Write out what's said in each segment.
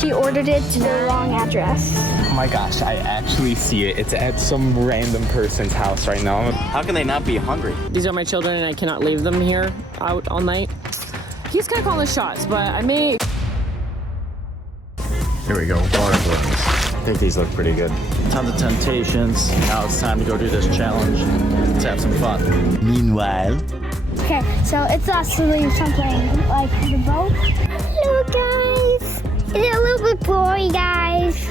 She ordered it to the wrong address. Oh my gosh, I actually see it. It's at some random person's house right now. How can they not be hungry? These are my children and I cannot leave them here out all night. He's gonna call the shots, but I may... Here we go, water balloons. I think these look pretty good. Tons of temptations. Now it's time to go do this challenge. Let's have some fun. Meanwhile. Okay, so it's us to leave something like the boat. Hello guys. It's a little bit blurry, guys.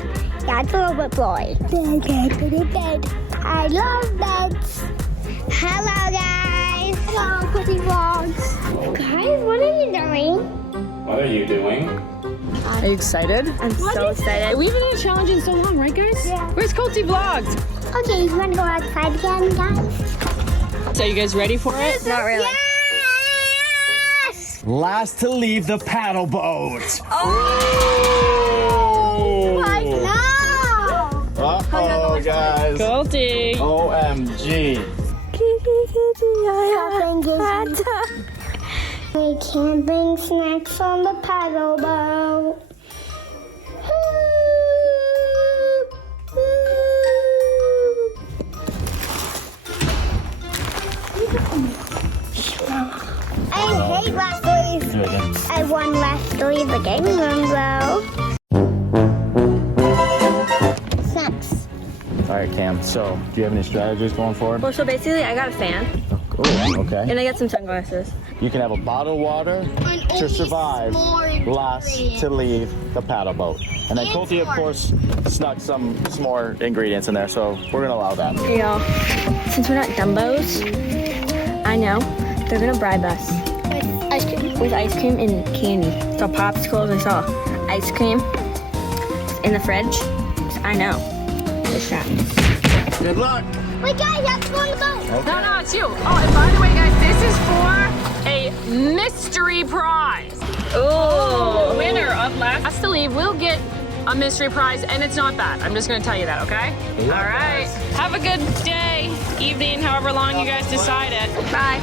Yeah, it's a little bit blurry. Bed. I love beds. Hello guys. Hello, Colty Vlogs. Guys, what are you doing? What are you doing? Are you excited? I'm so excited. We've been on a challenge in so long, right guys? Yeah. Where's Colty Vlogs? Okay, you want to go outside again, guys? So you guys ready for it? Not really. Yes! Last to leave the paddle boat. I know. Uh-oh, guys. Colty. OMG. We can bring snacks on the paddle boat. I hate last leave. Do it again. I won last to leave the game room though. Snacks. All right, Cam. So, do you have any strategies going forward? Well, so basically I got a fan Oh, okay. and I got some sunglasses. You can have a bottle of water to survive last to leave the paddle boat. And then Colty, of course, snuck some more ingredients in there, so we're gonna allow that. Hey y'all, since we're not Dumbos, I know they're gonna bribe us Ice cream. with ice cream and candy. So popsicles, I saw ice cream in the fridge. So I know. It's that. Good luck. Wait guys, let's go on the boat. No, no, it's you. Oh, and by the way, guys, this is for a mystery prize. Oh, winner of last to leave will get a mystery prize, and it's not bad. I'm just gonna tell you that, okay? All right. Have a good day, evening, however long you guys decide it. Bye.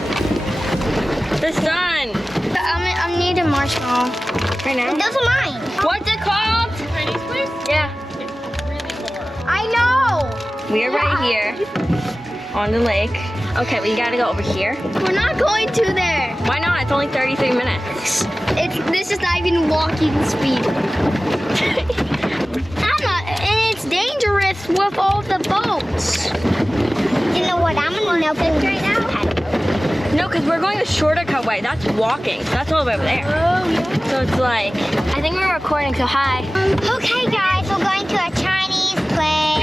The sun. I'm needing marshmallow. Right now? Those are mine. What's it called? Chinese place? Yeah. I know. We're right here on the lake. Okay, we gotta go over here. We're not going to there. Why not? It's only 33 minutes. This is not even walking speed. And it's dangerous with all the boats. You know what? I'm gonna know right now. No, because we're going the shorter cut way. That's walking. That's all the way over there. Oh yeah. So it's like, I think we're recording. So hi. Okay, guys, we're going to a Chinese place.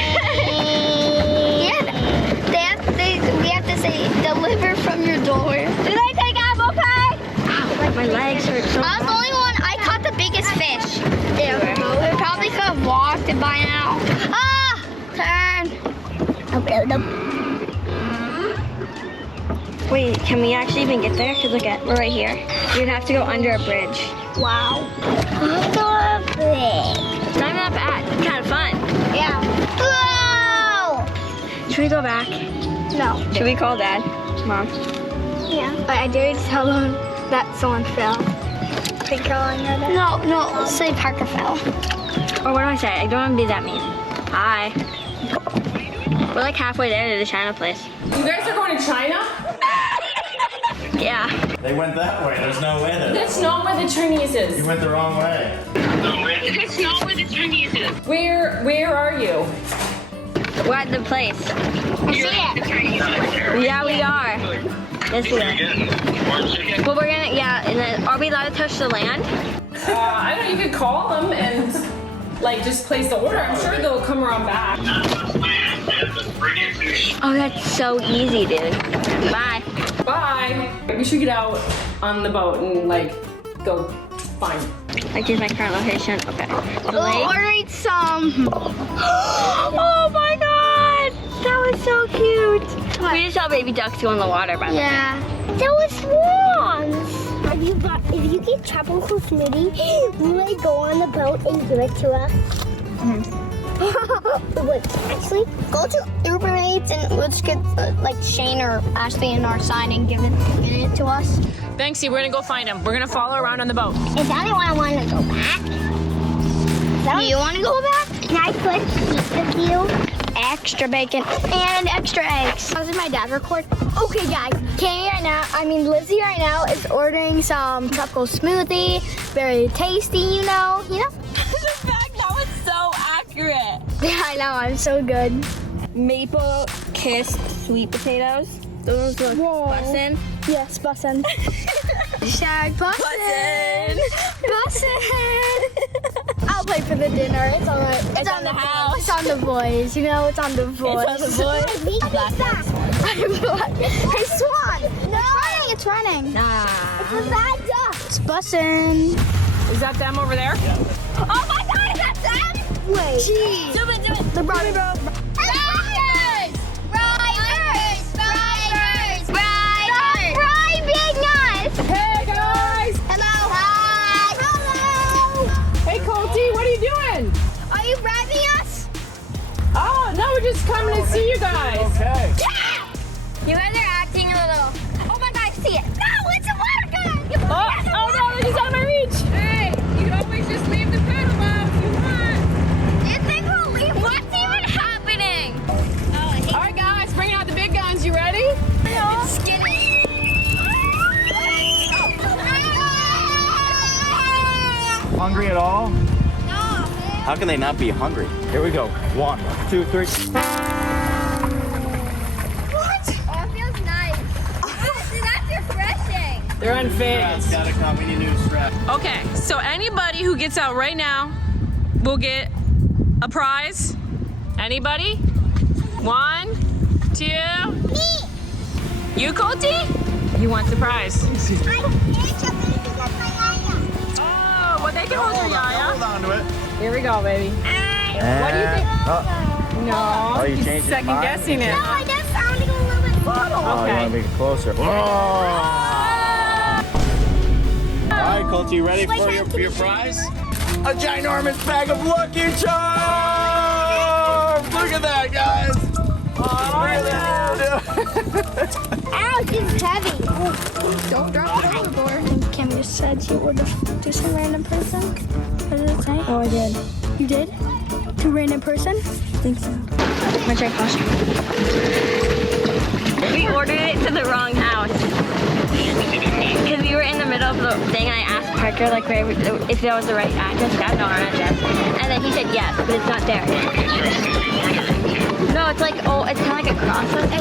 We have to say deliver from your door. Did I take apple pie? ow, my legs hurt so I was the only one. I caught the biggest fish. Yeah. We probably could have walked it by now. Ah! Turn. Wait, can we actually even get there? Because look at, we're right here. You'd have to go under a bridge. Wow. Under a bridge. It's not even that bad. It's kind of fun. Yeah. Whoa! Should we go back? No. Should we call Dad? Mom? Yeah. But I dare tell them that someone fell. Are you calling her that? No. Say Parker fell. Or what do I say? I don't want to be that mean. Hi. We're like halfway there to the China place. You guys are going to China? Yeah. They went that way. There's no way there. That's not where the Chinese is. You went the wrong way. That's not where the Chinese is. Where are you? We're at the place. I see it. Yeah, we are. Yes, we are. Well, we're gonna, yeah, and then are we allowed to touch the land? I don't know, you could call them and like just place the order. I'm sure they'll come around back. Oh, that's so easy, dude. Bye. Bye. We should get out on the boat and like go find. Like, here's my current location. Okay. The lake. Alright, some. Oh my god! That was so cute. What? We just saw baby ducks go in the water, by the way. Yeah. There was swans. If you get tropical smoothie, will they go on the boat and give it to us? Wait, actually, go to Uber Eats and let's get like Shane or Ashley in our side and give it to us. Thanksy, we're gonna go find them. We're gonna follow around on the boat. Is that why I want to go back? Do you want to go back? Can I switch seats with you? Extra bacon and extra eggs. How's my dad record? Okay, guys. Lizzie right now is ordering some tropical smoothie. Very tasty, you know. The fact that was so accurate. Yeah, I know. I'm so good. Maple kissed sweet potatoes. Those look bussin'. Yes, bussin'. Shag bussin'. Bussin'. I'll pay for the dinner. It's all right. It's on the house. It's on the voice. You know, it's on the voice. It's on the voice. I'm black. Hey, Swan. No. It's running. Nah. It's a bad duck. It's bussin'. Is that them over there? Oh my God, that's them? Wait. Jeez. Do it. The brother. Hey guys! Hello. Hi. Hello. Hey Colty, what are you doing? Are you grabbing us? Oh, no, we're just coming to see you guys. Okay. You guys are acting a little. Oh my God, I see it. No, it's a water gun. Oh no, he's out of my reach. Hey, you can always just leave the pedal out if you want. Do you think we'll leave? What's even happening? All right guys, bringing out the big guns. You ready? It's skinny. Hungry at all? No. How can they not be hungry? Here we go. 1, 2, 3. What? Oh, it feels nice. That's refreshing. They're unfazed. Gotta come. We need new strap. Okay, so anybody who gets out right now will get a prize. Anybody? 1, 2. Me. You, Colty? You want the prize. Oh, well, they can hold your yaya. Hold on to it. Here we go, baby. What do you think? No, Oh, you he's changed your second mind? guessing it. I just found it a little bit further. Oh, you Okay. want to make it closer. Whoa! All right, Colty, you ready for your prize? A ginormous bag of Lucky Charms! Look at that, guys! Ouch, it's heavy. Don't drop it overboard. Cammy just said she ordered to some random person. What did it say? Oh, I did. You did? To random person? I think so. My drink cost. We ordered it to the wrong house. Because we were in the middle of the thing and I asked Parker like if that was the right address. I know our address. And then he said yes, but it's not there. No, it's like, it's kind of like a crossroads.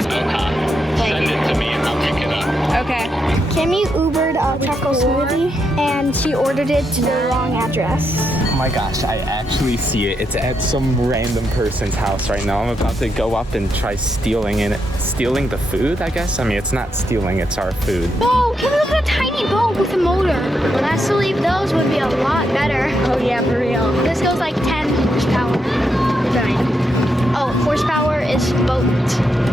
Send it to me and I'll pick it up. Okay. Cammy Ubered a taco smoothie and she ordered it to the wrong address. Oh my gosh, I actually see it. It's at some random person's house right now. I'm about to go up and try stealing the food, I guess. I mean, it's not stealing, it's our food. Whoa, can we look at a tiny boat with a motor? Well, that's to leave those would be a lot better. Oh yeah, for real. This goes like 10 horsepower. Oh, horsepower is boat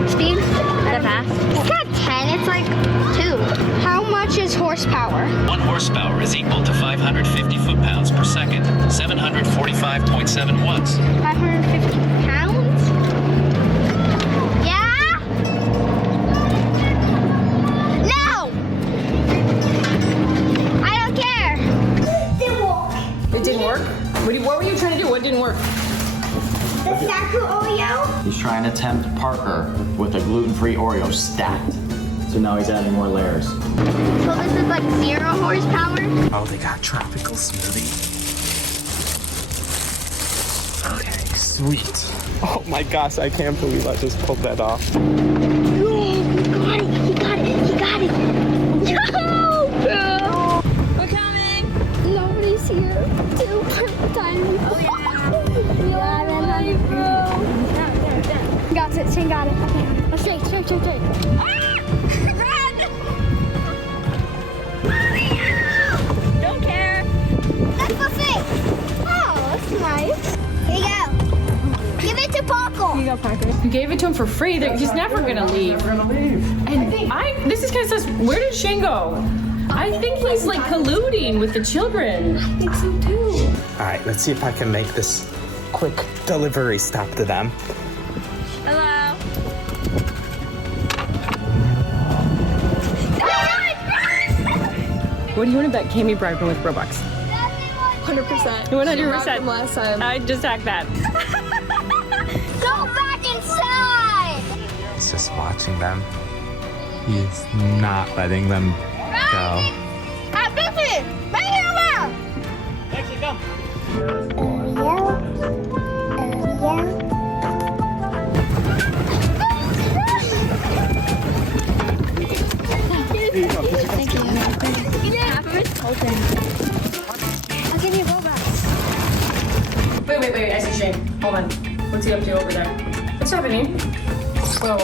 speed? That fast? It's not 10, it's like 2. How much is horsepower? 1 horsepower is equal to 550 foot-pounds per second, 745.7 watts. 550 pounds? Yeah? No! I don't care. It didn't work? What were you trying to do? What didn't work? The Saku Oreo? He's trying to tempt Parker with a gluten-free Oreo stacked. So now he's adding more layers. So this is like 0 horsepower? Oh, they got tropical smoothie. Okay, sweet. Oh my gosh, I can't believe I just pulled that off. He got it. No! We're coming. Nobody's here. 2 tiny. Oh yeah. Got it. Shane got it. Okay. Straight. Don't care. That's the thing. Oh, that's nice. Here you go. Give it to Paco. You gave it to him for free. He's never gonna leave. And this is kind of says, where did Shane go? I think he's like colluding with the children. I think so too. All right, let's see if I can make this quick delivery stop to them. Hello. What do you want to bet Cammy bribed him with Robux? 100%. 100%. Last time. I just hacked that. Go back inside. He's just watching them. He's not letting them go. I'll give you Robux. Wait, I see Shane. Hold on. What's he up to over there? What's happening? Whoa.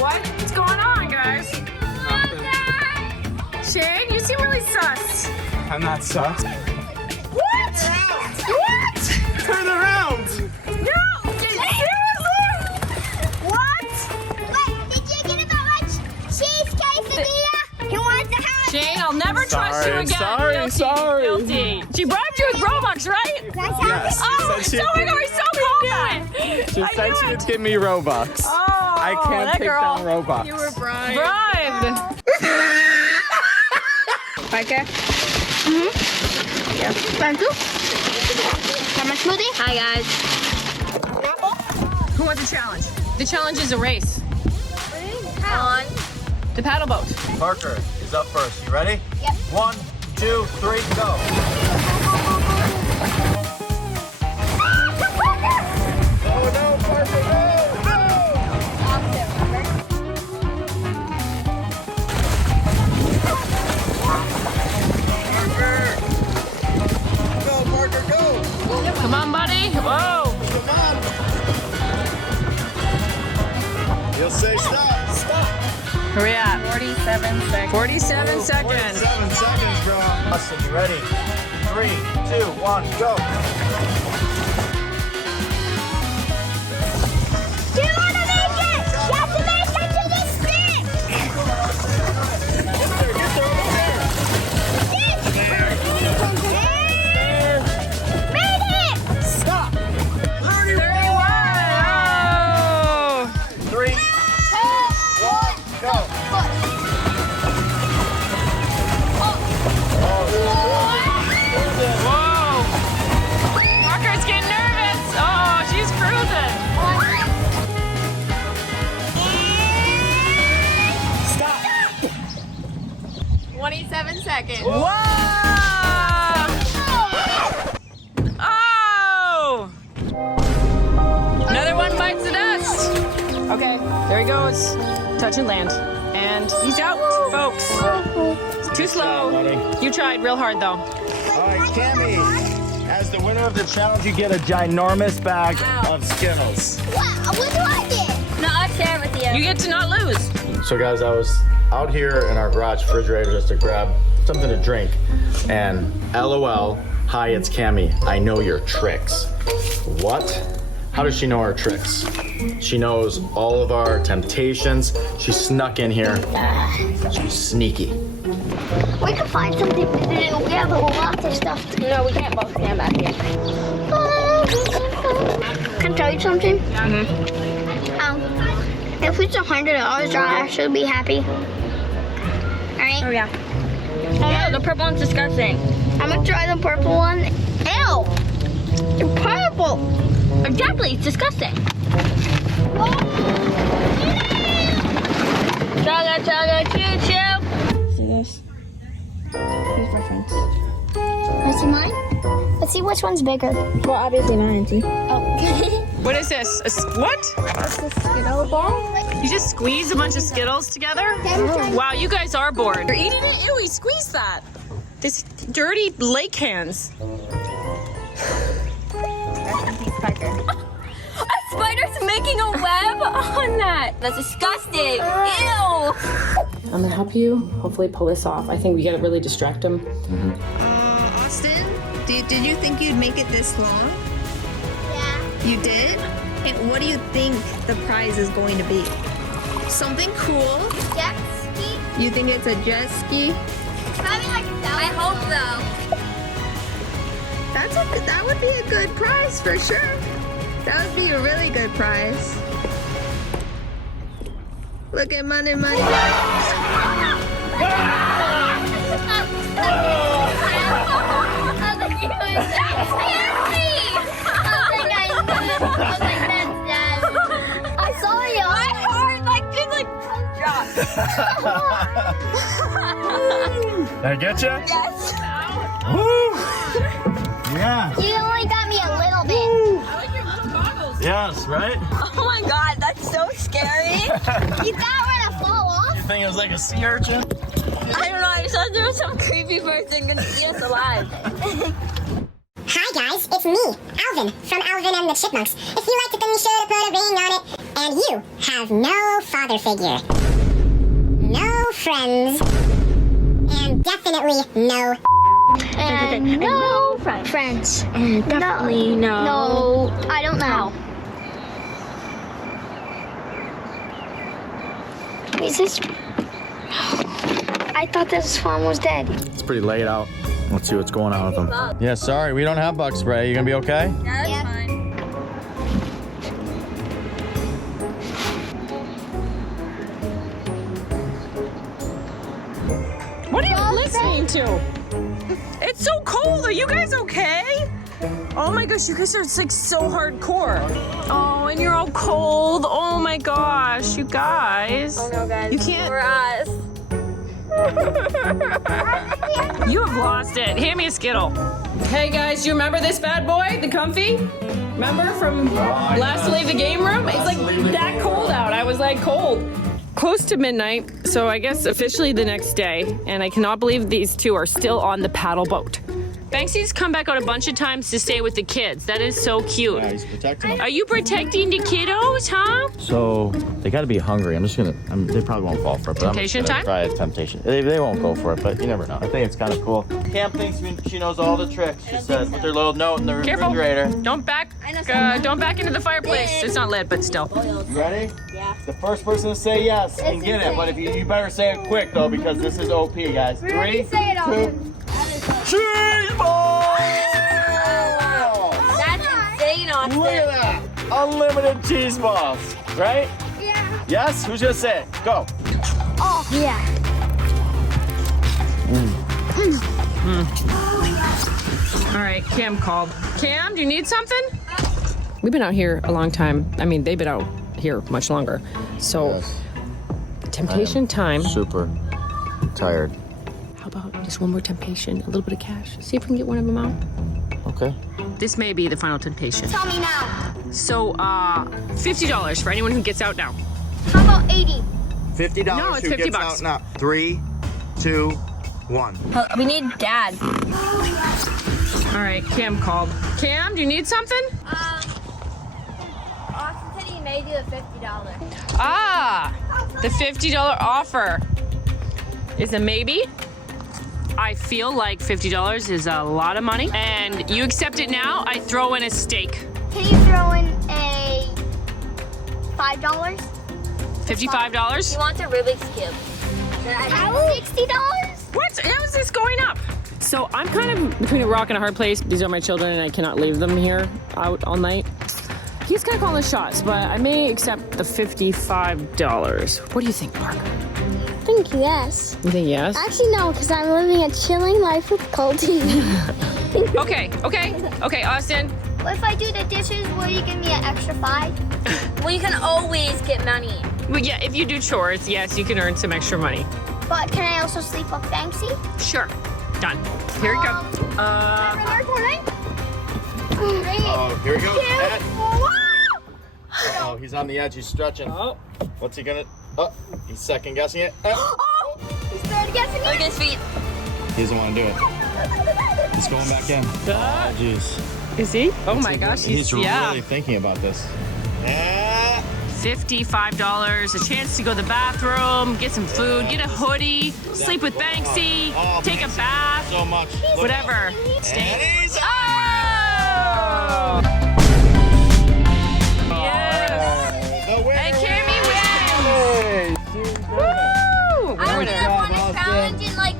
What's going on, guys? Shane, you seem really sus. I'm not sus. What? Turn around! No! Seriously? What? Wait, did you get about my cheese quesadilla? He wants to have Shane, I'll never trust you again. Sorry. Guilty. She bribed you with Robux, right? Yes. Oh, She so my God, we're so cool that. She said she would give me Robux. Oh, I can't that take girl. down Robux. You were bribed. Bribed. Parker? Yeah. Thank you. Have my smoothie? Hi guys. Who wants a challenge? The challenge is a race. On. The paddle boat. Parker is up first. You ready? Yep. 1, 2, 3, go. Oh no, Parker, no! Go, Parker, go! Come on, buddy. Whoa. Come on! You'll say stop. Stop. Where we at? 47 seconds. 47 seconds. 7 seconds, bro. Austin, you ready? 3, 2, 1, go. Do you want to make it? You have to make it to the stick. Made it. Stop. 31. Oh. 3, 2, 1, go. Whoa. Parker's getting nervous. Oh, she's cruising. Stop. 27 seconds. Whoa. Oh. Another one bites the dust. Okay, there he goes. Touch and land. And he's out, folks. It's too slow. buddy. You tried real hard, though. All right, Cammy, as the winner of the challenge, you get a ginormous bag of Skittles. What do I get? No, I'll share it with you. You get to not lose. So guys, I was out here in our garage refrigerator just to grab something to drink, and LOL, hi, it's Cammy. I know your tricks. What? How does she know our tricks? She knows all of our temptations. She snuck in here. She's sneaky. We can find something to do. We have a lot of stuff to do. No, we can't both stand back here. Can I tell you something? If it's $100, I'll actually be happy. Alright? Oh yeah. Oh no, the purple one's disgusting. I'm gonna try the purple one. Ew! It's purple! Exactly, it's disgusting. Chugga, choo choo. See this? Here's my friends. Can I see mine? Let's see which one's bigger. Well, obviously mine, see? Oh. What is this? What? It's a Skittle ball. You just squeeze a bunch of Skittles together? Wow, you guys are bored. You're eating it? Ew, he squeezed that. This dirty lake hands. A spider's making a web on that. That's disgusting. Ew. I'm gonna help you hopefully pull this off. I think we gotta really distract him. Austin, did you think you'd make it this long? Yeah. You did? And what do you think the prize is going to be? Something cool? Jet ski? You think it's a jet ski? Probably like I hope so. That would be a good prize for sure. That would be a really good prize. Look at money. so. I saw you. My heart just dropped. Did I get you? Yes. Woo! Yeah. You only got me a little bit. Yes, right? Oh my god, that's so scary. You thought we're gonna fall off? You think it was like a sea urchin? I don't know, I thought there was some creepy person gonna eat us alive. Hi guys, it's me, Alvin, from Alvin and the Chipmunks. If you liked it, then you should have put a ring on it. And you have no father figure, no friends, and definitely no And no friends. And definitely no. No, I don't know. Is this? I thought this one was dead. It's pretty laid out. Let's see what's going on with them. Yeah, sorry, we don't have bug spray. You gonna be okay? Yeah, that's fine. What are you listening to? It's so cold. Are you guys okay? Oh my gosh, you guys are like so hardcore. Oh, and you're all cold. Oh my gosh, you guys. Oh no, guys. You can't. For us. You have lost it. Hand me a Skittle. Hey guys, you remember this bad boy, the Comfy? Remember from last to leave the game room? It's like that cold out. I was like cold. Close to midnight, so I guess officially the next day, and I cannot believe these two are still on the paddle boat. Banksy's come back out a bunch of times to stay with the kids. That is so cute. Yeah, he's protecting them. Are you protecting the kiddos, huh? So they got to be hungry. They probably won't fall for it. But Temptation I'm just gonna time? try a temptation. They won't go for it, but you never know. I think it's kind of cool. Cam thinks she knows all the tricks. She said with her little note in the Careful. refrigerator. Don't back into the fireplace. It's not lit, but still. You ready? Yeah. The first person to say yes can get it, but if you better say it quick though, because this is OP, guys. 3, 2, cheese ball! That's insane, Austin. Look at that! Unlimited cheese balls, right? Yeah. Yes? Who's gonna say it? Go. Oh, yeah. All right, Cam called. Cam, do you need something? We've been out here a long time. I mean, they've been out here much longer. So, Yes. temptation time. Super tired. How about just one more temptation? A little bit of cash. See if we can get one of them out. Okay. This may be the final temptation. Tell me now. So, $50 for anyone who gets out now. How about 80? $50. No, it's who $50 gets out now? 3, 2, 1. We need Dad. All right, Cam called. Cam, do you need something? Austin said he may do the $50. Ah, the $50 offer is a maybe. I feel like $50 is a lot of money. And you accept it now, I throw in a steak. Can you throw in a $5? $55? He wants a Rubik's Cube. $60? What? How is this going up? So I'm kind of between a rock and a hard place. These are my children and I cannot leave them here out all night. He's kind of calling the shots, but I may accept the $55. What do you think, Parker? I think yes. You think yes? Actually, no, because I'm living a chilling life with Colty. Okay, Austin. If I do the dishes, will you give me an extra $5? Well, you can always get money. Well, yeah, if you do chores, yes, you can earn some extra money. But can I also sleep with Banksy? Sure. Done. Here you go. Oh, here he goes. Ed. Wow! Oh, he's on the edge. He's stretching. Oh. What's he gonna? Oh, he's second guessing it. Oh! He's third guessing Look it. at his feet. He doesn't want to do it. He's going back in. Oh, jeez. Is he? Oh my gosh, He's yeah. really thinking about this. Yeah. $55, a chance to go to the bathroom, get some food, get a hoodie, sleep with Banksy, take a bath, So much. Look. whatever. And he's Oh! Yes! the winner. And Cammy wins! Woo! I haven't done a funnest challenge in like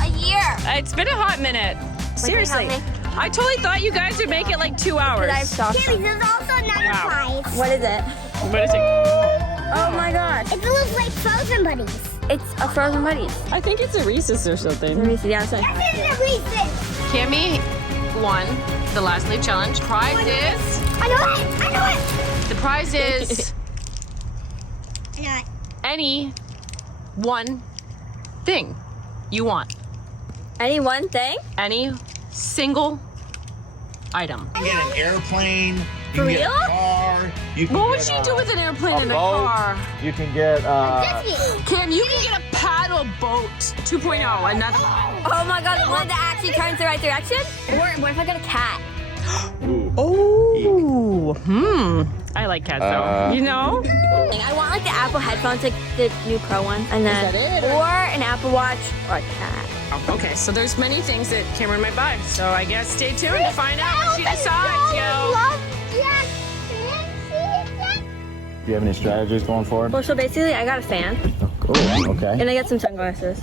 a year. It's been a hot minute. Seriously. help me? I totally thought you guys would make it like 2 hours. Cammy, there's also another Wow. prize. What is it? What is it? Oh my gosh. It looks like Frozen Buddies. It's a Frozen Buddies. I think it's a Reese's or something. Let me see. Yeah, it's like, This is a Reese's. Cammy, won the last leave challenge. Prize is. I know it! I know it! The prize is I know it. any one thing you want. Any one thing? Any single item. You can get an airplane. For real? Car. You can What would get, you do with an airplane and a boat. car? You can get Cam, you can get a paddle boat 2.0. Another. Oh my god, the one that actually turns the right direction? Or what if I got a cat? I like cats though. You know? I want like the Apple headphones, like the new Pro ones, and then or an Apple Watch or a cat. Okay, so there's many things that Cameron might buy. So I guess stay tuned to find out what she decides, yo. Do you have any strategies going forward? Well, so basically, I got a fan Oh, okay. and I got some sunglasses.